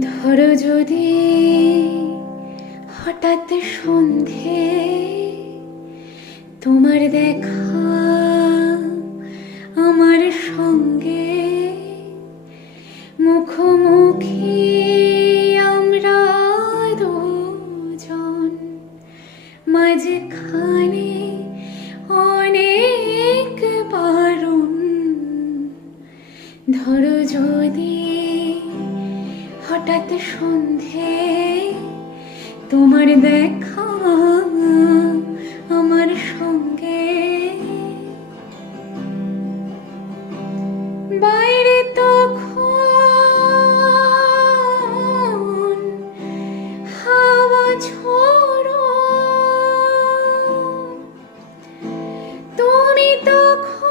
ধরো যদি হঠাৎ সন্ধে তোমার দেখা আমার সঙ্গে, মুখোমুখি আমরা দুজন মাঝখানে অনেক বারণ। ধরো যদি হঠাৎ সন্ধে তোমার দেখা আমার সঙ্গে। বাইরে তখন হাওয়া ঝোড়ো। তুমি তখন